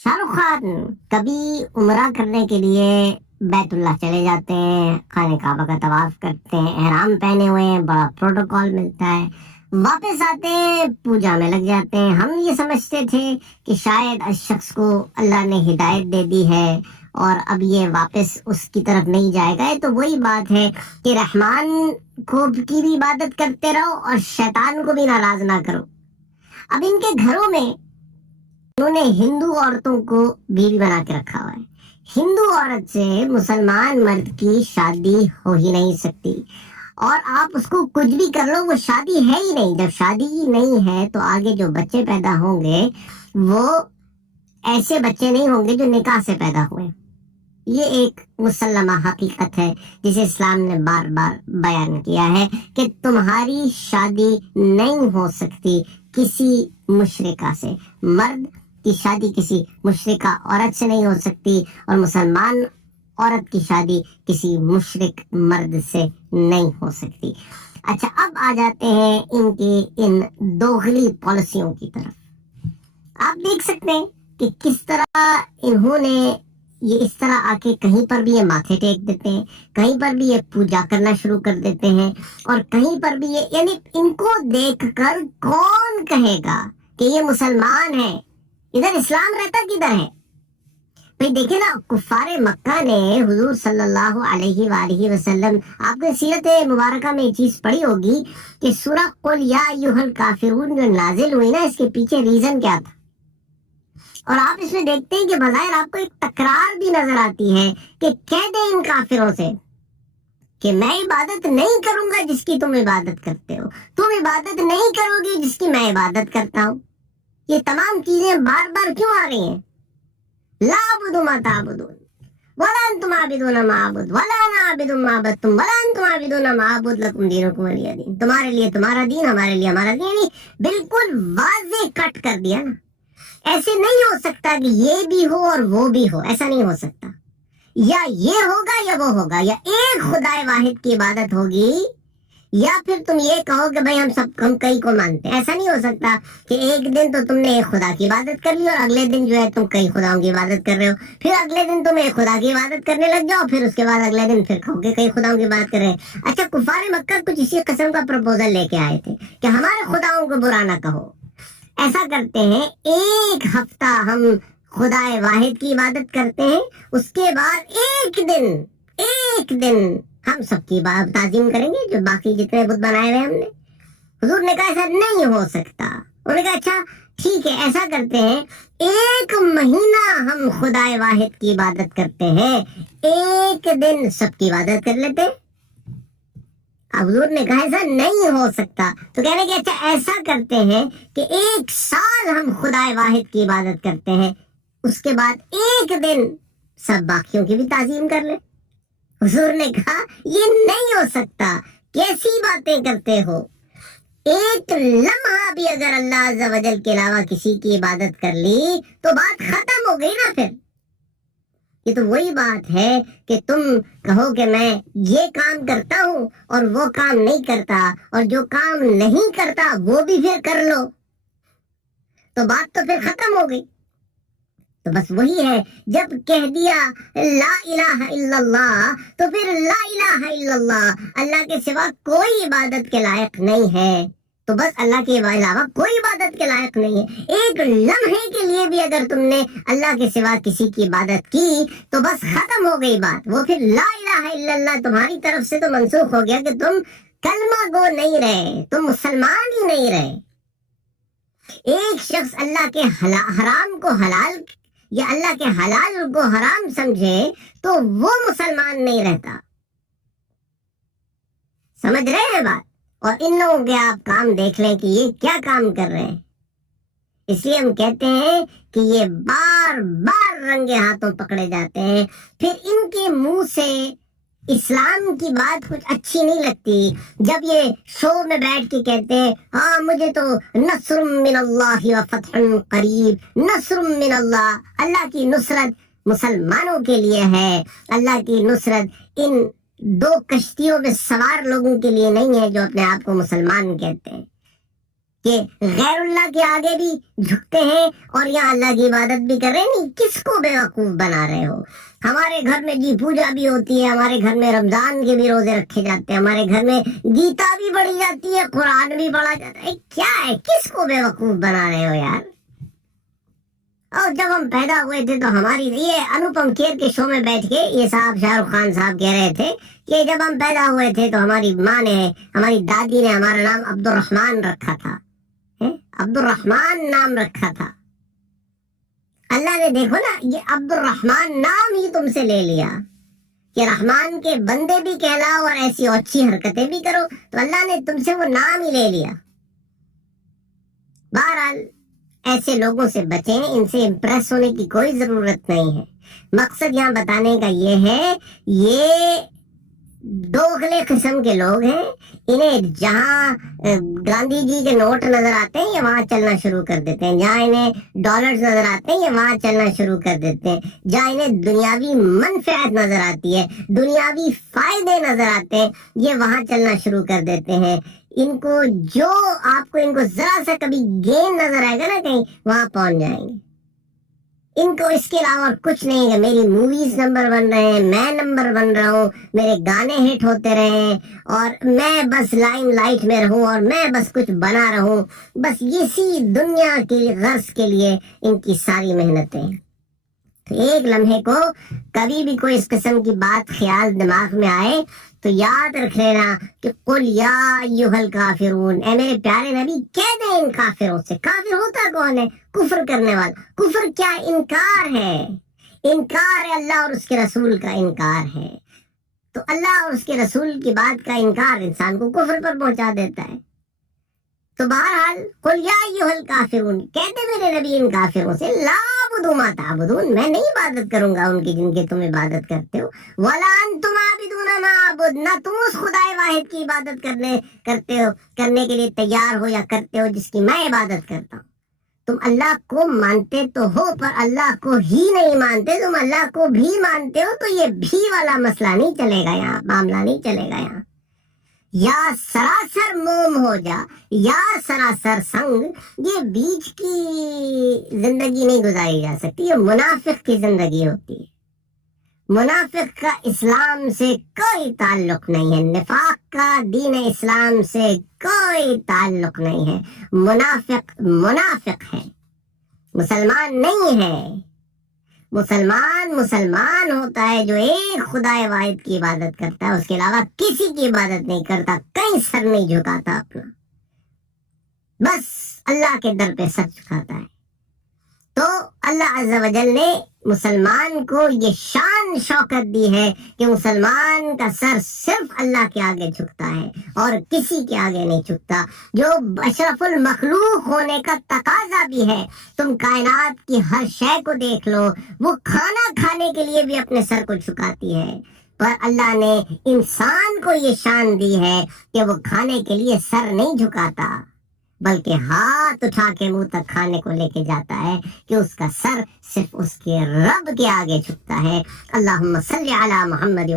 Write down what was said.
शाह रुख खान कभी उम्रा करने के लिए बैतुल्लाह चले जाते हैं, खाने काबा का तवाफ करते हैं, एहराम पहने हुए हैं, बड़ा प्रोटोकॉल मिलता है, वापस आते हैं, पूजा में लग जाते हैं। हम ये समझते थे कि शायद इस शख्स को अल्लाह ने हिदायत दे दी है और अब ये वापस उसकी तरफ नहीं जाएगा। ये तो वही बात है कि रहमान को की भी इबादत करते रहो और शैतान को भी नाराज ना करो। अब इनके घरों में उन्होंने हिंदू औरतों को बीवी बना के रखा हुआ है। हिंदू औरत से मुसलमान मर्द की शादी हो ही नहीं सकती, और आप उसको कुछ भी कर लो, वो शादी है ही नहीं। जब शादी ही नहीं है तो आगे जो बच्चे पैदा होंगे वो ऐसे बच्चे नहीं होंगे जो निकाह से पैदा हुए। ये एक मुसल्लमा हकीकत है जिसे इस्लाम ने बार बार बयान किया है कि तुम्हारी शादी नहीं हो सकती किसी मुशरिका से। मर्द की शादी किसी मुशरिका औरत से नहीं हो सकती और मुसलमान औरत की शादी किसी मुशरिक मर्द से नहीं हो सकती। अच्छा, अब आ जाते हैं इनकी इन दोगली पॉलिसियों की तरफ। आप देख सकते हैं कि किस तरह इन्होंने ये इस तरह आके कहीं पर भी ये माथे टेक देते हैं, कहीं पर भी ये पूजा करना शुरू कर देते हैं, और कहीं पर भी ये, यानी इनको देखकर कौन कहेगा कि ये मुसलमान है? इधर इस्लाम रहता किधर है भाई? देखे ना, कुफारे मक्का ने हुजूर सल्लल्लाहु अलैहि वसल्लम, आपने सीरत मुबारका में ये चीज पढ़ी होगी कि सूरह कुल या अय्युहल काफिरून जो नाजिल हुई ना, इसके पीछे रीजन क्या था। और आप इसमें देखते हैं कि बज़ाहिर आपको एक तकरार भी नजर आती है कि कह दे इन काफिरों से कि मैं इबादत नहीं करूंगा जिसकी तुम इबादत करते हो, तुम इबादत नहीं करोगी जिसकी मैं इबादत करता हूं। ये तमाम चीजें बार बार क्यों आ रही हैं? ला अबुदु मा ताबुदून वला अंतुम आबिदूना मा अबुद वला अना आबिदु मा अबदतुम वला अंतुम आबिदूना मा अबुद लकुम दीनुकुम वलिय दीन। तुम्हारे लिए तुम्हारा दीन, हमारे लिए हमारा दीन। यानी बिल्कुल वाज़ेह कट कर दिया ना। ऐसे नहीं हो सकता कि ये भी हो और वो भी हो, ऐसा नहीं हो सकता। या ये होगा या वो होगा, या एक खुदाए वाहिद की इबादत होगी, या फिर तुम ये कहो कि भाई हम कई को मानते हैं। ऐसा नहीं हो सकता कि एक दिन तो तुमने एक खुदा की इबादत कर ली और अगले दिन जो है तुम कई खुदाओं की इबादत कर रहे हो, फिर अगले दिन तुम एक खुदा की इबादत करने लग जाओ, फिर उसके बाद अगले दिन फिर कहो कि कई खुदाओं की बात कर रहे हैं। अच्छा, कुफारे मक्का कुछ इसी किस्म का प्रपोजल लेके आए थे कि हमारे खुदाओं को बुरा ना कहो। ऐसा करते हैं, एक हफ्ता हम खुदाए वाहिद की इबादत करते हैं, उसके बाद एक दिन हम सबकी ताजीम करेंगे जो बाकी जितने बुत बनाए हुए हमने। हुजूर ने कहा ऐसा नहीं हो सकता। उन्होंने कहा अच्छा ठीक है, ऐसा करते हैं, एक महीना हम खुदाए वाहिद की इबादत करते हैं, एक दिन सबकी इबादत कर लेते हैं। अब हुजूर ने कहा ऐसा नहीं हो सकता, तो कहने कि अच्छा ऐसा करते हैं कि एक साल हम खुदाए वाहिद की इबादत करते हैं, उसके बाद एक दिन सब बाकियों की भी ताजीम कर ले। हुजूर ने कहा ये नहीं हो सकता, कैसी बातें करते हो? एक लम्हा भी अगर अल्लाह अज़्ज़ा वजल के अलावा किसी की इबादत कर ली तो बात खत्म हो गई ना। फिर ये तो वही बात है कि तुम कहो कि मैं ये काम करता हूं और वो काम नहीं करता, और जो काम नहीं करता वो भी फिर कर लो, तो बात तो फिर खत्म हो गई। तो बस वही है, जब कह दिया ला इलाहा इल्लल्लाह तो फिर ला इलाहा इल्लल्लाह, अल्लाह के सिवा कोई इबादत के लायक नहीं है, तो बस अल्लाह के अलावा कोई इबादत के लायक नहीं है। एक लम्हे के लिए भी अगर तुमने अल्लाह के सिवा किसी की इबादत की तो बस खत्म हो गई बात। वो फिर ला इलाहा इल्लल्लाह तुम्हारी तरफ से तो मंसूख हो गया कि तुम कलमा गो नहीं रहे, तुम मुसलमान ही नहीं रहे। एक शख्स अल्लाह के हराम को हलाल या अल्लाह के हलाल को हराम समझे तो वो मुसलमान नहीं रहता। समझ रहे हैं बात? और इन लोगों के आप काम देख लें कि ये क्या काम कर रहे हैं। इसलिए हम कहते हैं कि ये बार बार रंगे हाथों पकड़े जाते हैं, फिर इनके मुंह से इस्लाम की बात कुछ अच्छी नहीं लगती। जब ये शो में बैठ के कहते हैं हाँ मुझे तो नस्रुम मिनल्लाहि व फतहुन करीब, नस्रुम मिनल्लाह, अल्लाह की नुसरत मुसलमानों के लिए है, अल्लाह की नुसरत इन दो कश्तियों में सवार लोगों के लिए नहीं है जो अपने आप को मुसलमान कहते हैं। کہ غیر اللہ کے آگے بھی جھکتے ہیں اور یہاں اللہ کی عبادت بھی کر رہے ہیں. نہیں, کس کو بیوقوف بنا رہے ہو؟ ہمارے گھر میں جی پوجا بھی ہوتی ہے, ہمارے گھر میں رمضان کے بھی روزے رکھے جاتے ہیں, ہمارے گھر میں گیتا بھی پڑھی جاتی ہے, قرآن بھی پڑھا جاتا ہے. کیا ہے, کس کو بیوقوف بنا رہے ہو یار؟ اور جب ہم پیدا ہوئے تھے تو ہماری, یہ انوپم کھیر کے شو میں بیٹھ کے یہ صاحب شاہ رخ خان صاحب کہہ رہے تھے کہ جب ہم پیدا ہوئے تھے تو ہماری ماں نے, ہماری دادی نے ہمارا نام عبد الرحمن رکھا تھا, عبد الرحمن نام رکھا تھا. اللہ نے دیکھو نا, یہ عبد الرحمن نام ہی تم سے لے لیا کہ رحمان کے بندے بھی کہلاؤ اور ایسی اچھی حرکتیں بھی کرو, تو اللہ نے تم سے وہ نام ہی لے لیا. بہرحال ایسے لوگوں سے بچیں, ان سے امپریس ہونے کی کوئی ضرورت نہیں ہے. مقصد یہاں بتانے کا یہ ہے, یہ دوغلے قسم کے لوگ ہیں. انہیں جہاں گاندھی جی کے نوٹ نظر آتے ہیں یہ وہاں چلنا شروع کر دیتے ہیں, جہاں انہیں ڈالرز نظر آتے ہیں یہ وہاں چلنا شروع کر دیتے ہیں, جہاں انہیں دنیاوی منفعت نظر آتی ہے, دنیاوی فائدے نظر آتے ہیں, یہ وہاں چلنا شروع کر دیتے ہیں. ان کو جو آپ کو ان کو ذرا سا کبھی گین نظر آئے گا نا کہیں, وہاں پہنچ جائیں گے. ان کو اس کے علاوہ کچھ نہیں ہے. میری موویز نمبر بن رہے ہیں, میں نمبر بن رہا ہوں, میرے گانے ہٹ ہوتے رہے اور میں بس لائم لائٹ میں رہوں اور میں بس کچھ بنا رہوں, بس اسی دنیا کی غرض کے لیے ان کی ساری محنتیں. تو ایک لمحے کو کبھی بھی کوئی اس قسم کی بات خیال دماغ میں آئے تو یاد رکھ لینا کہ قل یا ایھا الکافرون, اے میرے پیارے نبی کہہ دیں ان کافروں سے. کافر ہوتا کون ہے؟ کفر کرنے والا. کفر کیا؟ انکار ہے. انکار ہے, اللہ اور اس کے رسول کا انکار ہے. تو اللہ اور اس کے رسول کی بات کا انکار انسان کو کفر پر پہنچا دیتا ہے. تو بہرحال قل یا ایھا الکافرون, کہتے میرے نبی ان کافروں سے, لا اعبد ما تعبدون, میں نہیں عبادت کروں گا ان کی جن کی تم عبادت کرتے ہو, ولا انتم عابدون ما اعبد, نہ تم اس خدا واحد کی عبادت کرنے کے لیے تیار ہو یا کرتے ہو جس کی میں عبادت کرتا ہوں. تم اللہ کو مانتے تو ہو پر اللہ کو ہی نہیں مانتے. تم اللہ کو بھی مانتے ہو تو یہ بھی والا مسئلہ نہیں چلے گا یہاں, معاملہ نہیں چلے گا یہاں. یا سراسر موم ہو جا یا سراسر سنگ, یہ بیچ کی زندگی نہیں گزاری جا سکتی. یہ منافق کی زندگی ہوتی ہے. منافق کا اسلام سے کوئی تعلق نہیں ہے, نفاق کا دین اسلام سے کوئی تعلق نہیں ہے. منافق منافق ہے, مسلمان نہیں ہے. مسلمان ہوتا ہے جو ایک خدا واحد کی عبادت کرتا ہے, اس کے علاوہ کسی کی عبادت نہیں کرتا, کہیں سر نہیں جھکاتا اپنا, بس اللہ کے در پہ سر جھکاتا ہے. تو اللہ عز و جل نے مسلمان کو یہ شان شوکت دی ہے کہ مسلمان کا سر صرف اللہ کے آگے جھکتا ہے اور کسی کے آگے نہیں جھکتا, جو اشرف المخلوق ہونے کا تقاضا بھی ہے. تم کائنات کی ہر شے کو دیکھ لو, وہ کھانا کھانے کے لیے بھی اپنے سر کو جھکاتی ہے, پر اللہ نے انسان کو یہ شان دی ہے کہ وہ کھانے کے لیے سر نہیں جھکاتا بلکہ ہاتھ اٹھا کے منہ تک کھانے کو لے کے جاتا ہے کہ اس کا سر صرف اس کے رب کے آگے جھکتا ہے. اللہم صلی علی محمد.